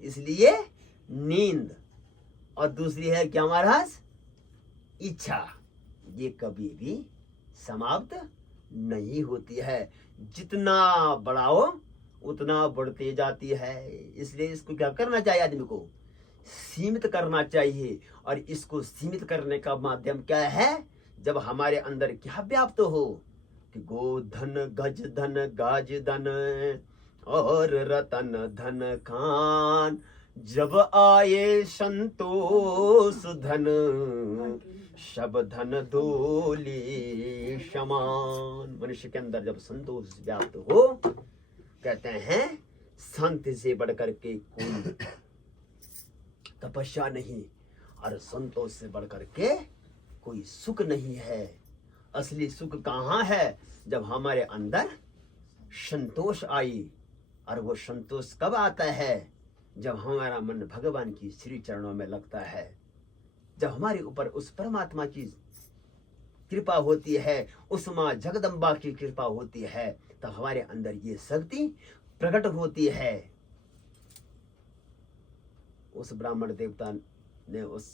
इसलिए नींद। और दूसरी है क्या महाराज? इच्छा। ये कभी भी समाप्त नहीं होती है। जितना बढ़ाओ उतना बढ़ती जाती है। इसलिए इसको क्या करना चाहिए? आदमी को सीमित करना चाहिए। और इसको सीमित करने का माध्यम क्या है? जब हमारे अंदर क्या व्याप्त हो कि गोधन गज धन गाज धन और रतन धन खान, जब आए संतोष धन सब धन धूलि समान। मनुष्य के अंदर जब संतोष व्याप्त हो, कहते हैं शांति से बढ़कर के कोई तपस्या नहीं, और संतोष से बढ़कर के कोई सुख नहीं है। असली सुख कहाँ है? जब हमारे अंदर संतोष आई। और वो संतोष कब आता है? जब हमारा मन भगवान की श्री चरणों में लगता है, जब हमारे ऊपर उस परमात्मा की कृपा होती है, उस माँ जगदम्बा की कृपा होती है, तब हमारे अंदर ये शक्ति प्रकट होती है। उस ब्राह्मण देवता ने उस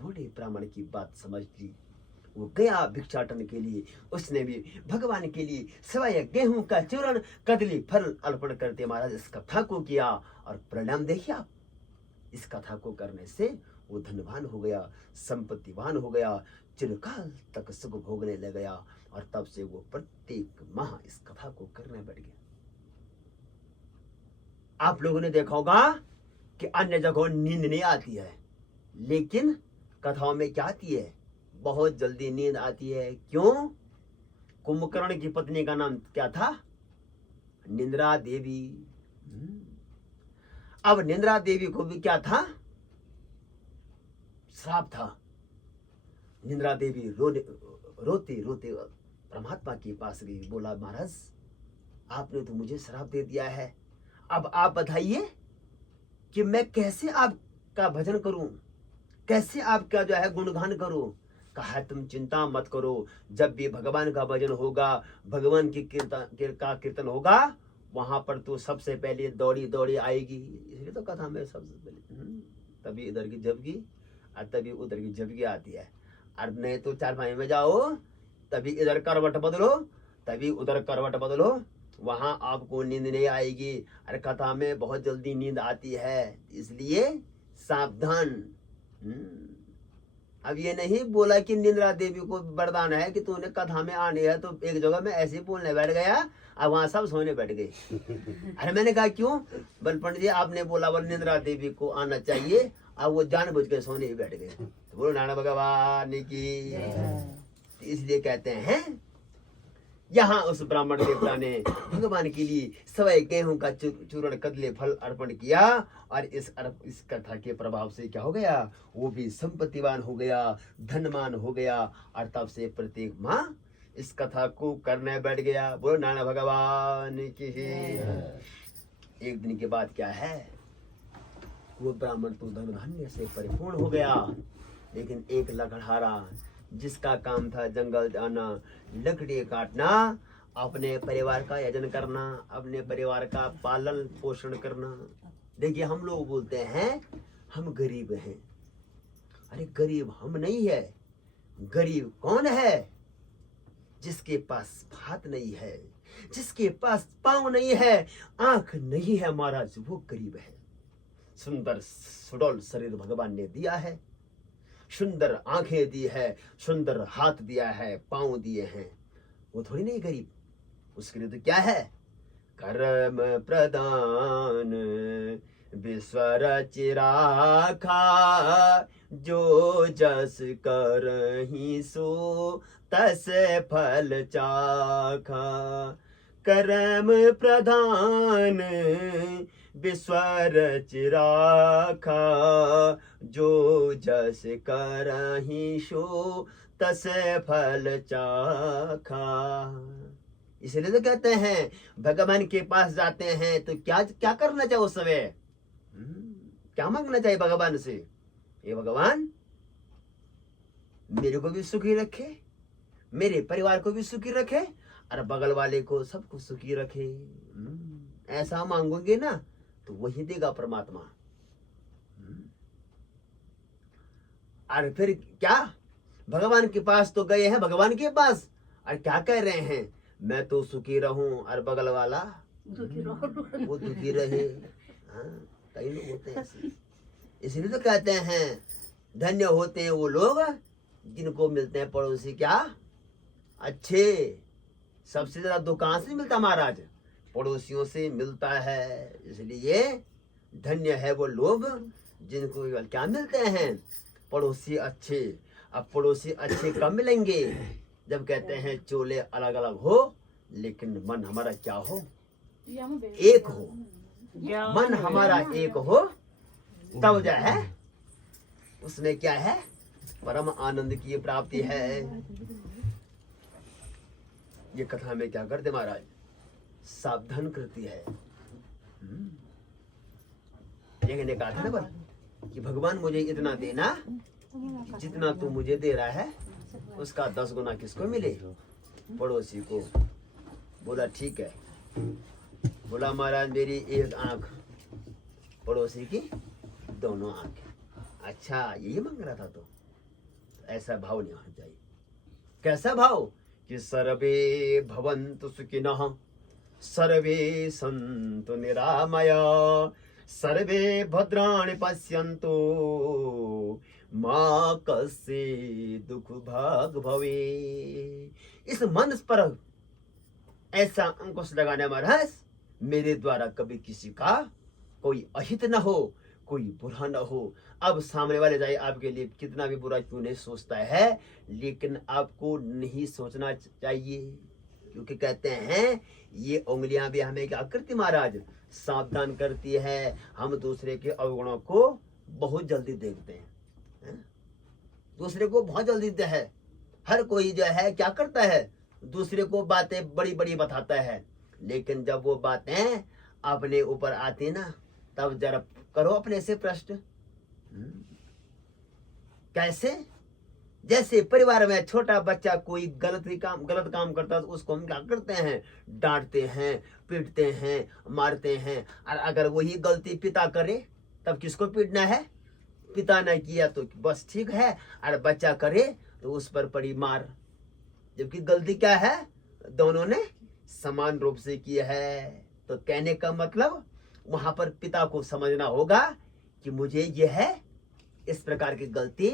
बूढ़े ब्राह्मण की बात समझ ली। वो गया भिक्षाटन के लिए। उसने भी भगवान के लिए सवाय गेहूं का चूर्ण कदली फल अर्पण करते महाराज इस कथा को किया। और परिणाम देखिए आप, इस कथा को करने से वो धनवान हो गया, संपत्तिवान हो गया, चिरकाल तक सुख भोगने लग गया। और तब से वो प्रत्येक माह इस कथा को करने बैठ गया। आप लोगों ने देखा होगा कि अन्य जगहों नींद नहीं आती है, लेकिन कथाओं में क्या आती है? बहुत जल्दी नींद आती है। क्यों? कुंभकर्ण की पत्नी का नाम क्या था? निंद्रा देवी। अब निंद्रा देवी को भी क्या था? श्राप था। निंद्रा देवी रोते रोते परमात्मा के पास गई। बोला महाराज आपने तो मुझे श्राप दे दिया है, अब आप बताइए कि मैं कैसे आपका भजन करूं, कैसे आपका जो है गुणगान करूं। कहा तुम चिंता मत करो, जब भी भगवान का भजन होगा, भगवान की कीर्तन होगा, वहां पर तो सबसे पहले दौड़ी दौड़ी आएगी। इसलिए तो कथा में सबसे पहले तभी इधर की झपकी और तभी उधर की झपकी आती है। और नहीं तो चारपाई में जाओ, तभी इधर करवट बदलो, तभी उधर करवट बदलो, वहां आपको नींद नहीं आएगी। और कथा में बहुत जल्दी नींद आती है, इसलिए सावधान। अब ये नहीं बोला कि निंद्रा देवी को वरदान है कि तूने कथा में आने है, तो एक जगह में ऐसे ही बोलने बैठ गया और वहां सब सोने बैठ गए। अरे मैंने कहा क्यों? बल पंडित जी आपने बोला बोल निंद्रा देवी को आना चाहिए, और वो जानबूझ के सोने ही बैठ गए। तो बोलो नारायण भगवान की। इसलिए कहते हैं यहाँ उस ब्राह्मण देवता ने भगवान के लिए सवाई गेहूं का चूर्ण कदले फल अर्पण किया। और इस कथा के प्रभाव से क्या हो गया? वो भी संपत्तिवान हो गया, धनवान हो गया। और तब से प्रत्येक माँ इस कथा को करने बैठ गया। बोलो नारायण भगवान की। एक दिन के बाद क्या है, वो ब्राह्मण तो धन धान्य से परिपूर्ण हो गया, लेकिन एक लकड़हारा जिसका काम था जंगल जाना, लकड़ी काटना, अपने परिवार का यजन करना, अपने परिवार का पालन पोषण करना। देखिए हम लोग बोलते हैं हम गरीब हैं। अरे गरीब हम नहीं है। गरीब कौन है? जिसके पास हाथ नहीं है, जिसके पास पांव नहीं है, आंख नहीं है महाराज, वो गरीब है। सुंदर सुडौल शरीर भगवान ने दिया है, सुंदर आंखें दी है, सुंदर हाथ दिया है, पांव दिए हैं, वो थोड़ी नहीं गरीब। उसके लिए तो क्या है? कर्म प्रदान विश्व रचि राखा, जो जस करहि सो तस फल चाखा। कर्म प्रधान विश्व रचि राखा, जो जस करहि सो तस फल चाखा। इसलिए तो कहते हैं भगवान के पास जाते हैं तो क्या क्या करना चाहिए उस समय? क्या मांगना चाहिए भगवान से? ये भगवान मेरे को भी सुखी रखे, मेरे परिवार को भी सुखी रखे, और बगल वाले को सबको सुखी रखे। ऐसा मांगोगे ना तो वही देगा परमात्मा। और फिर क्या, भगवान के पास तो गए हैं, भगवान के पास, और क्या कह रहे हैं, मैं तो सुखी रहूं और बगल वाला वो दुखी रहे। हाँ, कई लोग होते हैं ऐसे। इसलिए तो कहते हैं धन्य होते हैं वो लोग जिनको मिलते हैं पड़ोसी क्या अच्छे। सबसे ज्यादा दुकान से मिलता महाराज, पड़ोसियों से मिलता है। इसलिए धन्य है वो लोग जिनको क्या मिलते हैं, पड़ोसी अच्छे। अब पड़ोसी अच्छे कब मिलेंगे, जब कहते हैं चोले अलग अलग हो लेकिन मन हमारा क्या हो, एक हो। मन हमारा एक हो तब जो है उसमें क्या है, परम आनंद की प्राप्ति है। ये कथा में क्या करते महाराज, सावधान करती है। एक ने कहा था ना बस कि भगवान मुझे इतना देना, जितना तू मुझे दे रहा है उसका 10 गुना किसको मिले, पड़ोसी को। बोला ठीक है। बोला महाराज मेरी एक आंख, पड़ोसी की दोनों आंखें। अच्छा यही मांग रहा था, तो ऐसा भाव नहीं होना चाहिए। कैसा भाव कि सर्वे भवन्तु सुखिनः, सर्वे सन्तु निरामया, सर्वे भद्राणि पश्यन्तु, मां कस्य दुख भाग भवे। इस मन पर ऐसा अंकुश लगाने महाराज, मेरे द्वारा कभी किसी का कोई अहित न हो, कोई बुरा न हो। अब सामने वाले जाए आपके लिए कितना भी बुरा क्यों नहीं सोचता है, लेकिन आपको नहीं सोचना चाहिए, क्योंकि कहते हैं ये उंगलियां भी हमें क्या करती महाराज, सावधान करती है। हम दूसरे के अवगुणों को बहुत जल्दी देखते हैं, दूसरे को बहुत जल्दी देखते हैं। हर कोई जो है क्या करता है, दूसरे को बातें बड़ी बड़ी बताता है, लेकिन जब वो बातें अपने ऊपर आती ना, तब जरा करो अपने से प्रश्न। कैसे, जैसे परिवार में छोटा बच्चा कोई गलत काम करता है तो उसको हम क्या करते हैं, डांटते हैं, पीटते हैं, मारते हैं। और अगर वही गलती पिता करे तब किसको पीटना है, पिता ने किया तो बस ठीक है, और बच्चा करे तो उस पर पड़ी मार, जबकि गलती क्या है, दोनों ने समान रूप से किया है। तो कहने का मतलब वहां पर पिता को समझना होगा कि मुझे यह है इस प्रकार की गलती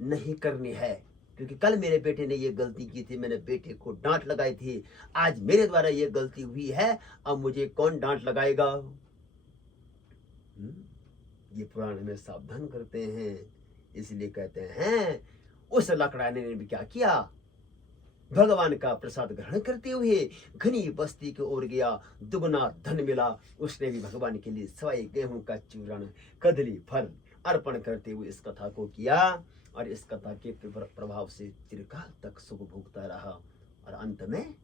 नहीं करनी है, क्योंकि कल मेरे बेटे ने ये गलती की थी, मैंने बेटे को डांट लगाई थी, आज मेरे द्वारा ये गलती हुई है, अब मुझे कौन डांट लगाएगा। ये पुराण में सावधान करते हैं। इसलिए कहते हैं उस लकड़ाने ने भी क्या किया, भगवान का प्रसाद ग्रहण करते हुए घनी बस्ती की ओर गया, दुगना धन मिला। उसने भी भगवान के लिए सवाई गेहूं का चूर्ण, कदली फल अर्पण करते हुए इस कथा को किया, और इस कथा के प्रभाव से चिरकाल तक सुख भोगता रहा, और अंत में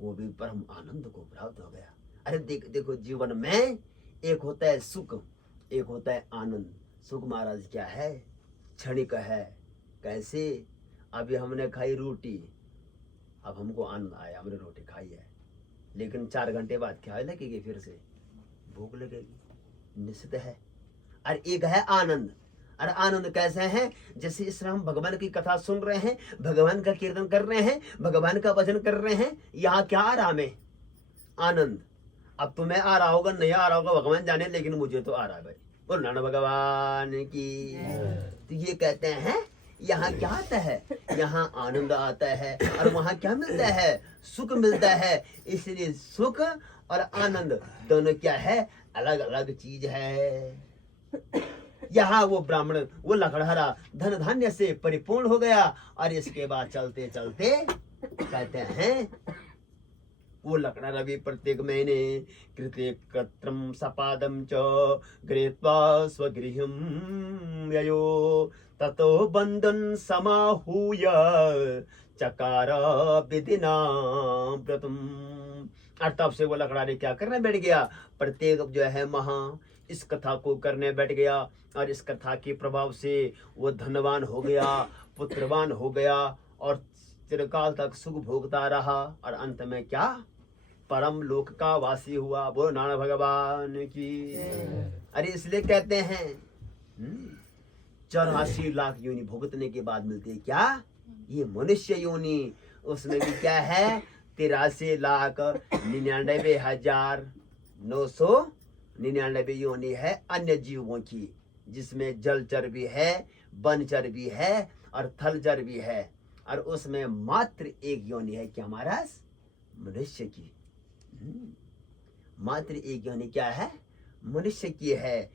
वो भी परम आनंद को प्राप्त हो गया। अरे देखो जीवन में एक होता है सुख, एक होता है आनंद। सुख महाराज क्या है, क्षणिक है। कैसे, अभी हमने खाई रोटी, अब हमको आनंद आया, हमने रोटी खाई है, लेकिन 4 घंटे बाद क्या लगेगी, फिर से भूख लगेगी, निश्चित है। और एक है आनंद। और आनंद कैसे है, जैसे इस हम भगवान की कथा सुन रहे हैं, भगवान का कीर्तन कर रहे हैं, भगवान का भजन कर रहे हैं, यहाँ क्या आ रहा है, आनंद। अब तुम्हें आ रहा होगा, नहीं आ रहा होगा भगवान जाने, लेकिन मुझे तो आ रहा है भाई, बोल नाना भगवान की। तो ये कहते हैं यहाँ क्या आता है, यहाँ आनंद आता है, और वहाँ क्या मिलता है, सुख मिलता है। इसलिए सुख और आनंद दोनों क्या है, अलग अलग चीज है। यहाँ वो ब्राह्मण, वो लकड़हारा धन धान्य से परिपूर्ण हो गया, और इसके बाद चलते चलते कहते हैं वो लकड़हारा भी प्रत्येक महीने कृते कत्रम सपादम च गृहीत्वा स्वगृहं ययो, ततो बंधन समाहूय चकार विधिना व्रतम। और तब से वो लकड़हारे क्या करने बैठ गया, प्रत्येक जो है महा इस कथा को करने बैठ गया, और इस कथा के प्रभाव से वो धनवान हो गया, पुत्रवान हो गया, और चिरकाल तक सुख भोगता रहा, और अंत में क्या, परम लोक का वासी हुआ। बोलो नारायण भगवान की। अरे इसलिए कहते हैं 84 लाख योनि भुगतने के बाद मिलती है क्या? ये मनुष्य योनि। उसमें भी क्या है? 83,99,999 योनि है अन्य जीवों की, जिसमें जलचर भी है, वनचर भी है और थलचर भी है। और उसमें मात्र एक योनि है क्या महाराज? मनुष्य की। मात्र एक योनि क्या है? मनुष्य की है।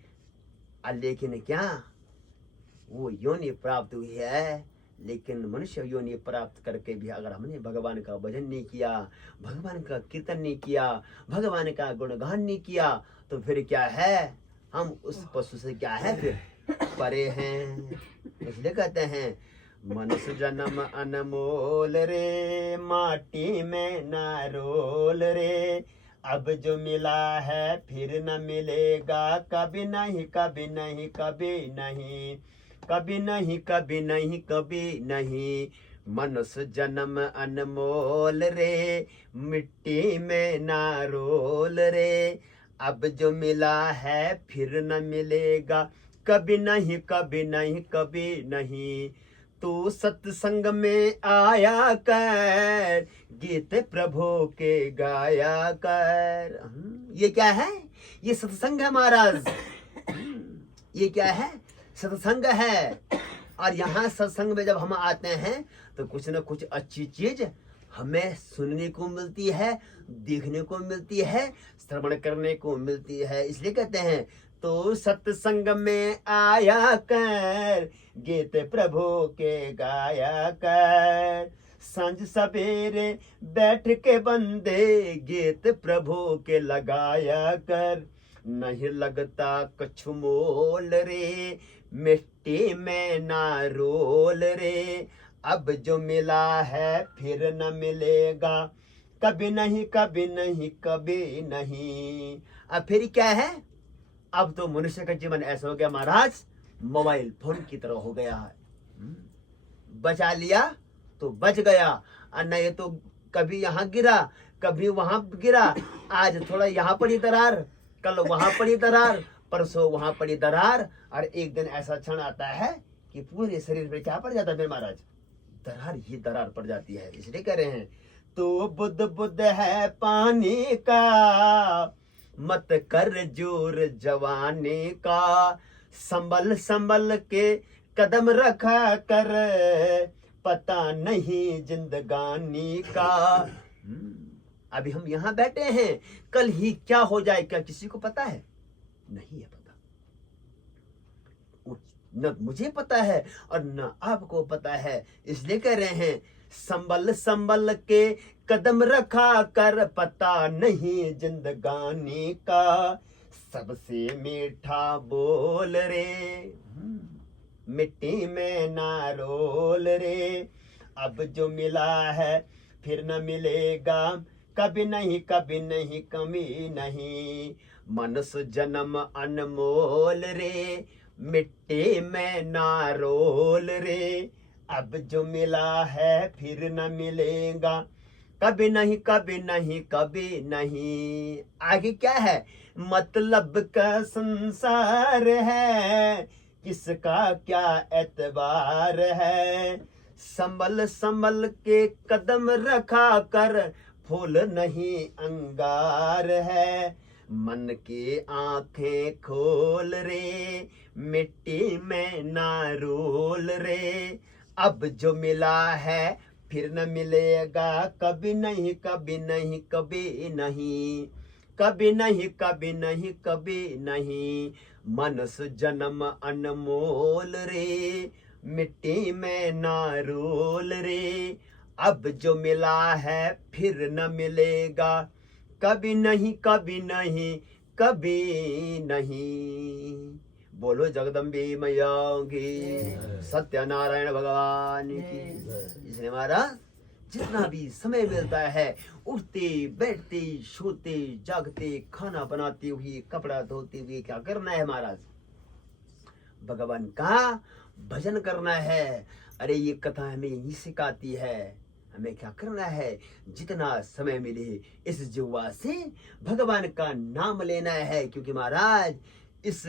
लेकिन क्या वो योनि प्राप्त हुई है, लेकिन मनुष्य योनि प्राप्त करके भी अगर हमने भगवान का भजन नहीं किया, भगवान का कीर्तन नहीं किया, भगवान का गुणगान नहीं किया, तो फिर क्या है? हम उस पशु से क्या है? फिर परे हैं। इसलिए कहते हैं मनुष्य जन्म अनमोल रे, माटी में ना रोल रे। अब जो मिला है फिर न मिलेगा, कभी नहीं कभी नहीं कभी नहीं, कभी नहीं कभी नहीं कभी नहीं। मनुष्य जन्म अनमोल रे, मिट्टी में ना रोल रे। अब जो मिला है फिर न मिलेगा, कभी नहीं कभी नहीं कभी नहीं। तू सत्संग में आया कर, गीत प्रभु के गाया कर। ये क्या है? ये सत्संग है महाराज। ये क्या है? सत्संग है। और यहाँ सत्संग में जब हम आते हैं तो कुछ न कुछ अच्छी चीज हमें सुनने को मिलती है, देखने को मिलती है, श्रवण करने को मिलती है। इसलिए कहते हैं तो सत्संग में आया कर, गीत प्रभु के गाया कर। सांझ सवेरे बैठ के बंदे, गीत प्रभु के लगाया कर। नहीं लगता कछु मोल रे, मिट्टी में ना रोल रे। अब जो मिला है फिर न मिलेगा, कभी नहीं कभी नहीं कभी नहीं। अब फिर क्या है? अब तो मनुष्य का जीवन ऐसा हो गया महाराज, मोबाइल फोन की तरह हो गया है। बचा लिया तो बच गया, और नहीं तो कभी यहाँ गिरा, कभी वहां गिरा। आज थोड़ा यहाँ पड़ी दरार, कल वहां पड़ी दरार, परसों वहां पड़ी दरार, और एक दिन ऐसा क्षण आता है कि पूरे शरीर पे क्या पड़ जाता है महाराज? दरार ही दरार पड़ जाती है। इसलिए कह रहे हैं तो बुद्ध बुद्ध है पानी का, मत कर जोर जवानी का। संभल संभल के कदम रखा कर, पता नहीं जिंदगानी का। अभी हम यहाँ बैठे हैं, कल ही क्या हो जाए क्या किसी को पता है? नहीं है पता। न मुझे पता है और न आपको पता है। इसलिए कह रहे हैं संभल संभल के कदम रखा कर, पता नहीं जिंदगानी का। सबसे मीठा बोल रे, मिट्टी में ना रोल रे। अब जो मिला है फिर न मिलेगा, कभी नहीं कभी नहीं कभी नहीं। मनुष्य जन्म अनमोल रे, मिट्टी में ना रोल रे। अब जो मिला है फिर न मिलेगा, कभी नहीं कभी नहीं कभी नहीं। आगे क्या है? मतलब का संसार है, किसका क्या एतबार है। संभल संभल के कदम रखा कर, फूल नहीं अंगार है। मन की आंखें खोल रे, मिट्टी में ना रोल रे। अब जो मिला है फिर न मिलेगा, कभी नहीं कभी नहीं कभी नहीं, कभी नहीं कभी नहीं कभी नहीं। मनुष्य जन्म अनमोल रे, मिट्टी में ना रोल रे। अब जो मिला है फिर न मिलेगा, कभी नहीं कभी नहीं कभी नहीं। बोलो जगदम्बे मैया की, सत्यनारायण भगवान की। इसलिए महाराज जितना भी समय मिलता है, उठते बैठते सोते जागते खाना बनाते हुए कपड़ा धोते हुए क्या करना है महाराज? भगवान का भजन करना है। अरे ये कथा हमें यही सिखाती है। हमें क्या करना है? जितना समय मिले इस जुआ से भगवान का नाम लेना है, क्योंकि महाराज इस